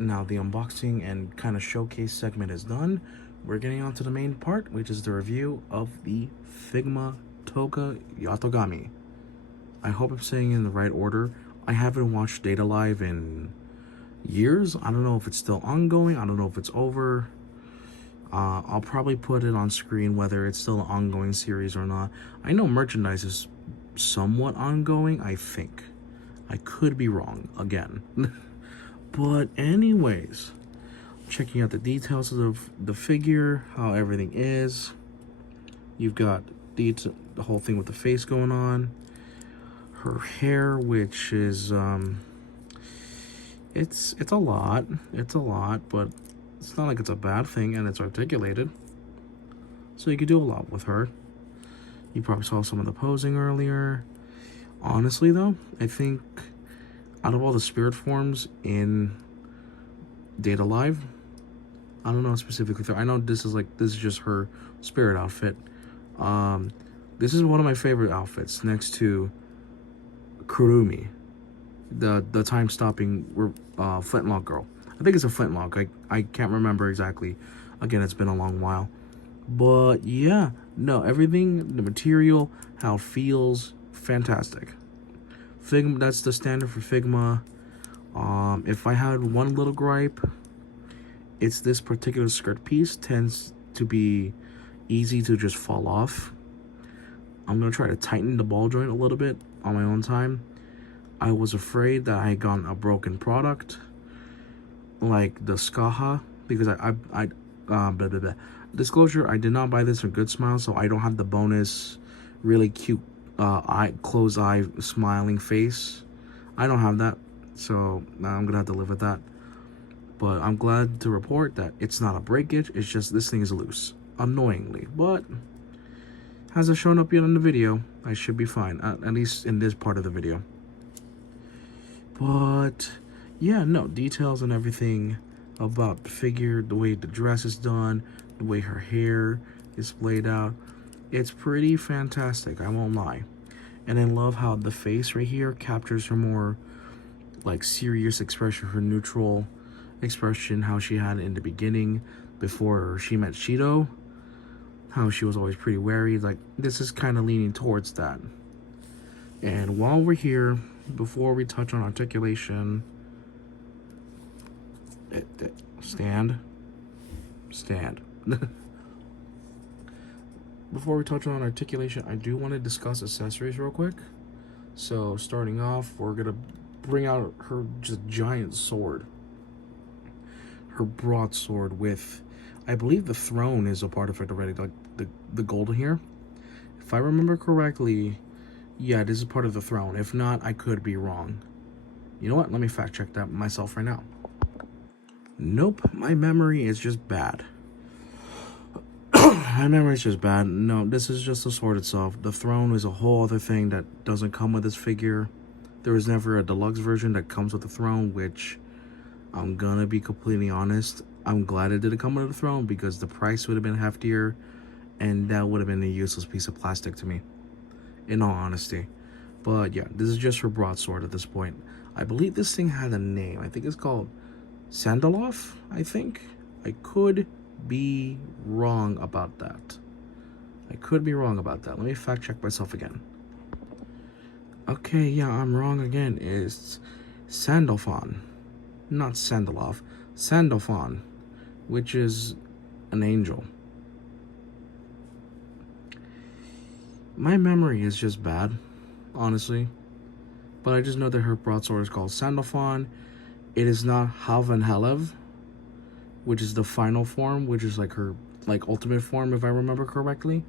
now the unboxing and kind of showcase segment is done. We're getting on to the main part, which is the review of the Figma Tohka Yatogami. I hope I'm saying it in the right order. I haven't watched Data Live in years. I don't know if it's still ongoing. I don't know if it's over. I'll probably put it on screen whether it's still an ongoing series or not. I know merchandise is somewhat ongoing, I think. I could be wrong again. But anyways, checking out the details of the figure, how everything is. You've got the whole thing with the face going on. Her hair, which is it's a lot. It's a lot, but it's not like it's a bad thing, and it's articulated. So you could do a lot with her. You probably saw some of the posing earlier. Honestly though, I think out of all the spirit forms in Data Live, I don't know specifically. I know this is just her spirit outfit. This is one of my favorite outfits next to Kurumi, the time-stopping flintlock girl. I think it's a flintlock. I can't remember exactly. Again, it's been a long while. But yeah, no, everything, the material, how it feels, fantastic. Figma, that's the standard for Figma. If I had one little gripe, it's this particular skirt piece tends to be easy to just fall off. I'm gonna try to tighten the ball joint a little bit on my own time. I was afraid that I had gotten a broken product, like the Skaha, because blah, blah, blah. Disclosure, I did not buy this from Good Smile, so I don't have the bonus really cute closed eye smiling face. I don't have that, so I'm gonna have to live with that. But I'm glad to report that it's not a breakage, it's just this thing is loose, annoyingly. But hasn't shown up yet in the video. I should be fine, at least in this part of the video. But yeah, no, details and everything about the figure, the way the dress is done, the way her hair is played out, it's pretty fantastic, I won't lie. And I love how the face right here captures her more like serious expression, her neutral expression, how she had it in the beginning before she met Shido, how she was always pretty wary. Like, this is kind of leaning towards that. And while we're here, before we touch on articulation, stand. Before we touch on articulation, I do want to discuss accessories real quick. So starting off, we're gonna bring out her just giant sword, her broadsword with, I believe the throne is a part of it already, like the gold here. If I remember correctly, yeah, this is part of the throne. If not, I could be wrong. You know what? Let me fact check that myself right now. Nope, my memory is just bad. My memory is just bad. No, this is just the sword itself. The throne is a whole other thing that doesn't come with this figure. There was never a deluxe version that comes with the throne, which I'm gonna be completely honest, I'm glad it didn't come with the throne, because the price would have been heftier and that would have been a useless piece of plastic to me, in all honesty. But yeah, this is just her broadsword at this point. I believe this thing had a name. I think it's called Sandaloff, I think. I could be wrong about that. Let me fact check myself again. Okay, yeah, I'm wrong again. It's Sandalphon. Not Sandaloff. Sandalphon, which is an angel. My memory is just bad, honestly. But I just know that her broadsword is called Sandalphon. It is not Havan Halev, which is the final form, which is like her ultimate form, if I remember correctly.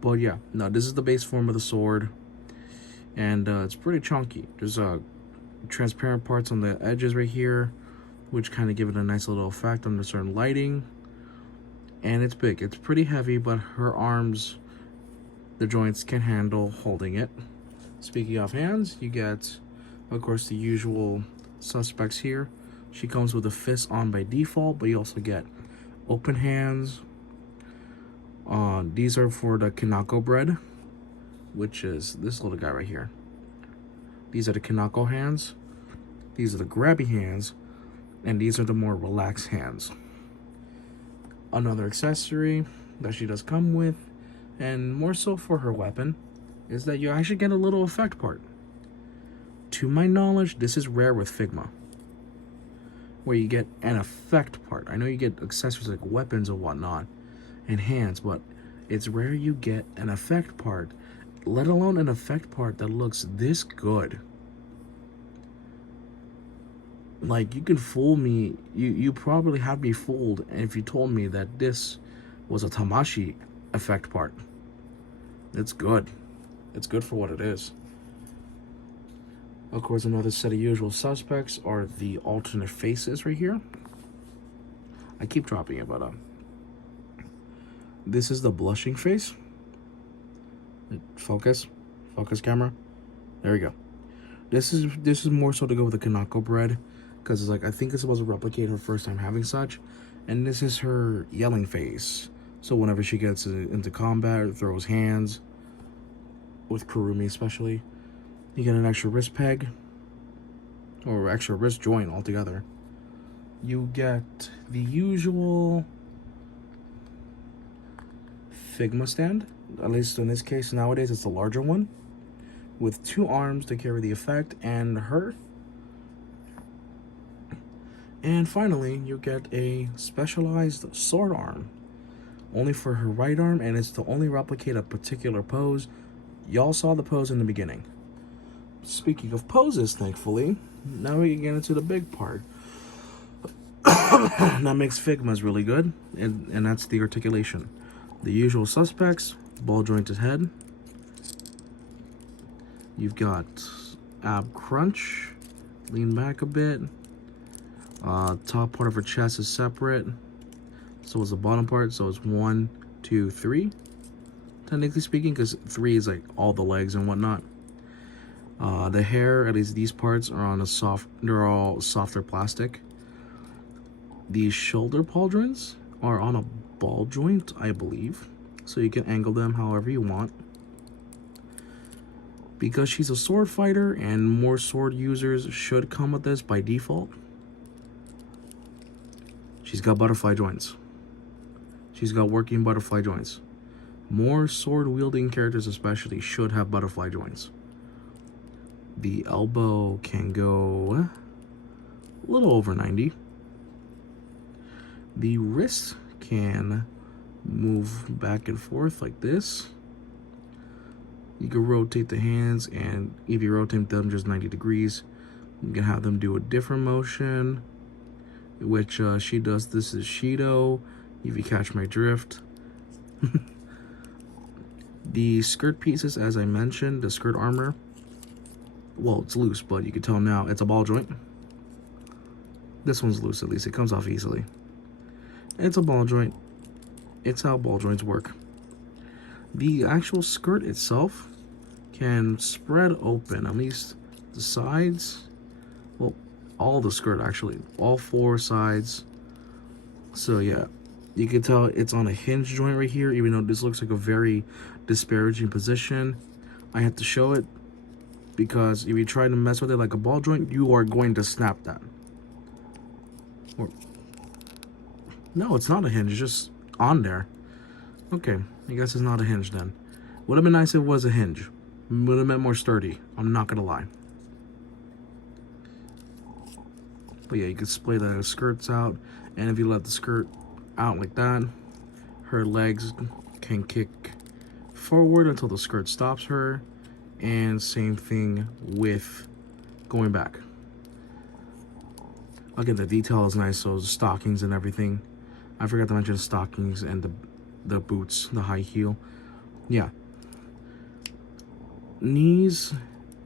But yeah, no, this is the base form of the sword, and it's pretty chunky. There's transparent parts on the edges right here, which kind of give it a nice little effect under certain lighting. And it's big. It's pretty heavy, but her arms, the joints can handle holding it. Speaking of hands, you get, of course, the usual suspects here. She comes with a fist on by default, but you also get open hands. These are for the Kanako bread, which is this little guy right here. These are the Kanako hands. These are the grabby hands. And these are the more relaxed hands. Another accessory that she does come with, and more so for her weapon, is that you actually get a little effect part. To my knowledge, this is rare with Figma, where you get an effect part. I know you get accessories like weapons and whatnot, and hands, but it's rare you get an effect part, let alone an effect part that looks this good. Like, you can fool me. You probably had me fooled if you told me that this was a Tamashi effect part. It's good. It's good for what it is. Of course, another set of usual suspects are the alternate faces right here. I keep dropping it, but this is the blushing face. Focus camera. There we go. This is more so to go with the Kanako bread, because it's like, I think it's supposed to replicate her first time having such, and this is her yelling face. So whenever she gets into combat, throws hands, with Kurumi especially, you get an extra wrist peg, or extra wrist joint altogether. You get the usual Figma stand, at least in this case nowadays it's the larger one, with 2 arms to carry the effect and her. And finally, you get a specialized sword arm, only for her right arm, and it's to only replicate a particular pose. Y'all saw the pose in the beginning. Speaking of poses, thankfully, now we can get into the big part. That makes Figma's really good, and that's the articulation. The usual suspects: ball jointed head. You've got ab crunch, lean back a bit. Top part of her chest is separate, so is the bottom part. So it's 1, 2, 3. Technically speaking, because 3 is like all the legs and whatnot. The hair, at least these parts, are on they're all softer plastic. These shoulder pauldrons are on a ball joint, I believe, so you can angle them however you want. Because she's a sword fighter, and more sword users should come with this by default, she's got butterfly joints. She's got working butterfly joints. More sword-wielding characters especially should have butterfly joints. The elbow can go a little over 90. The wrist can move back and forth like this. You can rotate the hands, and if you rotate them just 90 degrees, you can have them do a different motion, which she does. This is Shido, if you catch my drift. The skirt pieces, as I mentioned, the skirt armor, well, it's loose, but you can tell now it's a ball joint. This one's loose, at least. It comes off easily. It's a ball joint. It's how ball joints work. The actual skirt itself can spread open, at least the sides. Well, all the skirt, actually. All 4 sides. So, yeah. You can tell it's on a hinge joint right here, even though this looks like a very disparaging position. I have to show it, because if you try to mess with it like a ball joint, you are going to snap that. Or, no, it's not a hinge, it's just on there. Okay, I guess it's not a hinge then. Would have been nice if it was a hinge. Would have been more sturdy, I'm not gonna lie. But yeah, you can splay the skirts out, and if you let the skirt out like that, her legs can kick forward until the skirt stops her, and same thing with going back. Again, the detail is nice, so the stockings and everything. I forgot to mention the stockings and the boots, the high heel. Yeah. Knees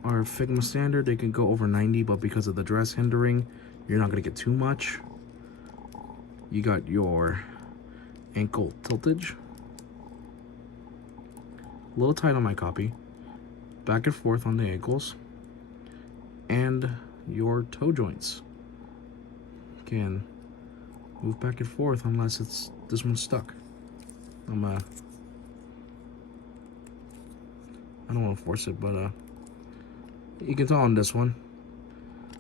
are Figma standard. They can go over 90, but because of the dress hindering, you're not going to get too much. You got your ankle tiltage. A little tight on my copy. Back and forth on the ankles. And your toe joints can move back and forth unless it's this one's stuck. I don't want to force it, but you can tell on this one.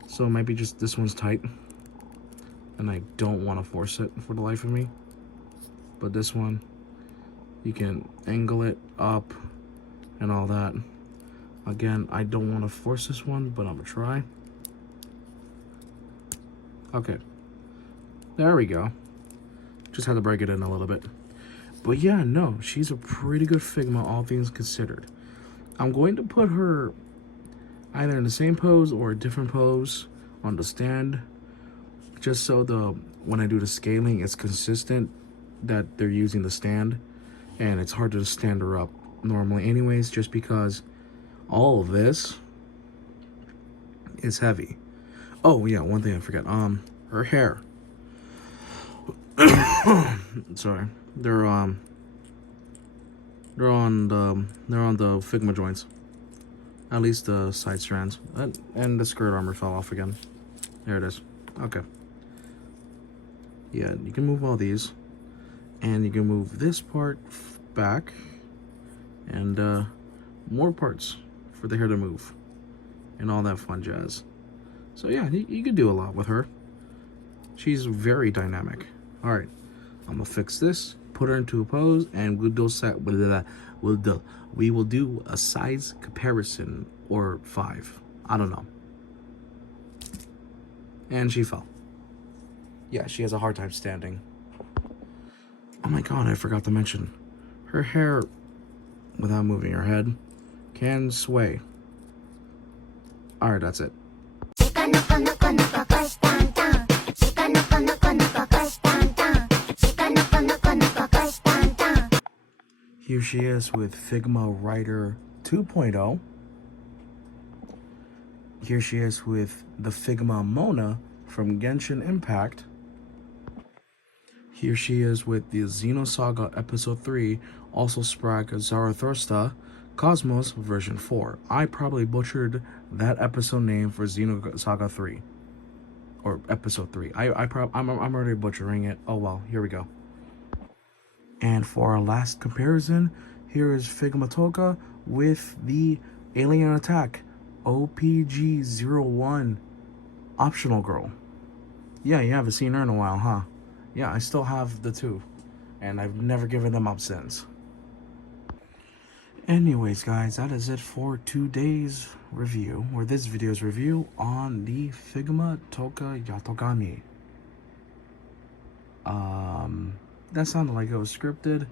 So it might be just this one's tight. and I don't want to force it for the life of me. But this one, you can angle it up and all that. Again, I don't want to force this one, but I'm gonna try. Okay, there we go. Just had to break it in a little bit. But yeah, no, she's a pretty good Figma, all things considered. I'm going to put her either in the same pose or a different pose on the stand, just so when I do the scaling, it's consistent that they're using the stand, and it's hard to stand her up normally anyways, just because all of this is heavy. Oh yeah, one thing I forgot. Her hair. Sorry, they're on the Figma joints. At least the side strands. And the skirt armor fell off again. There it is. Okay. Yeah, you can move all these. And you can move this part back. And more parts for the hair to move. And all that fun jazz. So yeah, you can do a lot with her. She's very dynamic. Alright. I'm gonna fix this, put her into a pose, and we will do a size comparison, or 5. I don't know. And she fell. Yeah, she has a hard time standing. Oh my god, I forgot to mention. Her hair, without moving her head, can sway. Alright, that's it. Here she is with Figma Writer 2.0. Here she is with the Figma Mona from Genshin Impact. Here she is with the Xenosaga Episode 3, also Sprag Zarathustra, Cosmos version 4. I probably butchered that episode name for Xenosaga 3. Or Episode 3. I'm already butchering it. Oh well, here we go. And for our last comparison, here is Figma Tohka with the Alien Attack OPG-01 optional girl. Yeah, you haven't seen her in a while, huh? Yeah, I still have the two, and I've never given them up since. Anyways, guys, that is it for today's review, or this video's review on the Figma Tohka Yatogami. That sounded like it was scripted.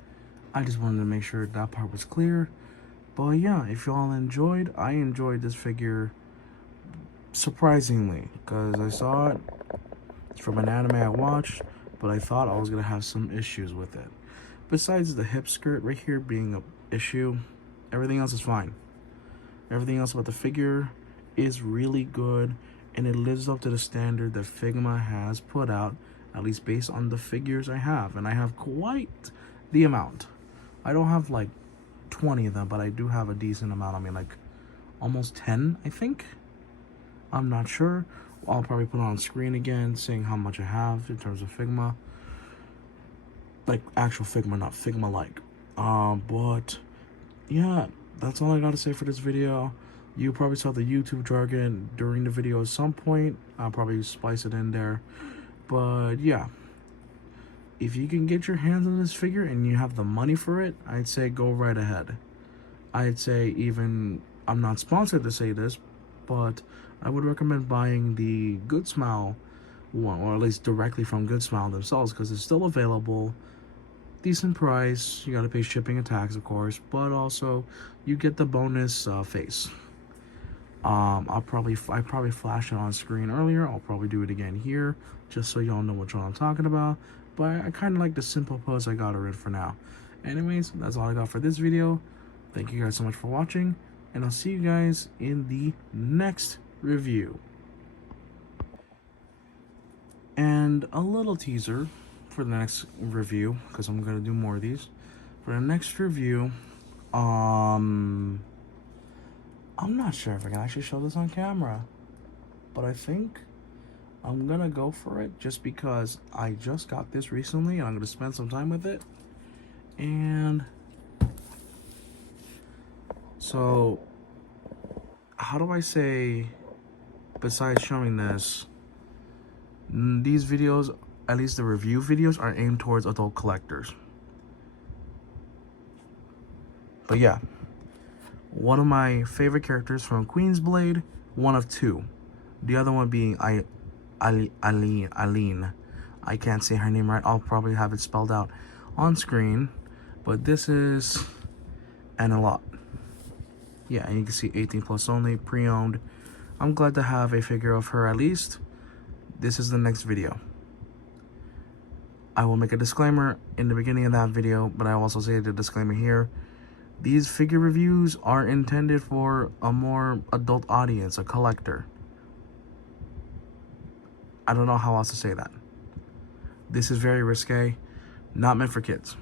I just wanted to make sure that part was clear. But yeah, if y'all enjoyed, I enjoyed this figure surprisingly, because I saw it from an anime I watched, but I thought I was going to have some issues with it. Besides the hip skirt right here being an issue, everything else is fine. Everything else about the figure is really good, and it lives up to the standard that Figma has put out, at least based on the figures I have. And I have quite the amount. I don't have like 20 of them, but I do have a decent amount. I mean, like almost 10, I think. I'm not sure. I'll probably put it on screen again, saying how much I have in terms of Figma. Like actual Figma, not Figma-like. But yeah, that's all I gotta say for this video. You probably saw the YouTube jargon during the video at some point. I'll probably splice it in there. But yeah, if you can get your hands on this figure and you have the money for it, I'd say go right ahead. I'd say even, I'm not sponsored to say this, but I would recommend buying the Good Smile one, or at least directly from Good Smile themselves, because it's still available. Decent price. You gotta pay shipping and tax, of course, but also you get the bonus face. I probably flashed it on screen earlier. I'll probably do it again here, just so y'all know which one I'm talking about. But I kind of like the simple pose I got her in for now. Anyways, that's all I got for this video. Thank you guys so much for watching, and I'll see you guys in the next review. And a little teaser for the next review, because I'm gonna do more of these. For the next review, I'm not sure if I can actually show this on camera, but I think I'm gonna go for it just because I just got this recently and I'm gonna spend some time with it. And so, how do I say, besides showing this, These videos, at least the review videos, are aimed towards adult collectors. But yeah, one of my favorite characters from Queen's Blade, one of two. The other one being Aline. I can't say her name right. I'll probably have it spelled out on screen. But this is a lot. Yeah, and you can see 18 plus only, pre-owned. I'm glad to have a figure of her at least. This is the next video. I will make a disclaimer in the beginning of that video, but I will also say the disclaimer here. These figure reviews are intended for a more adult audience, a collector. I don't know how else to say that. This is very risque, not meant for kids.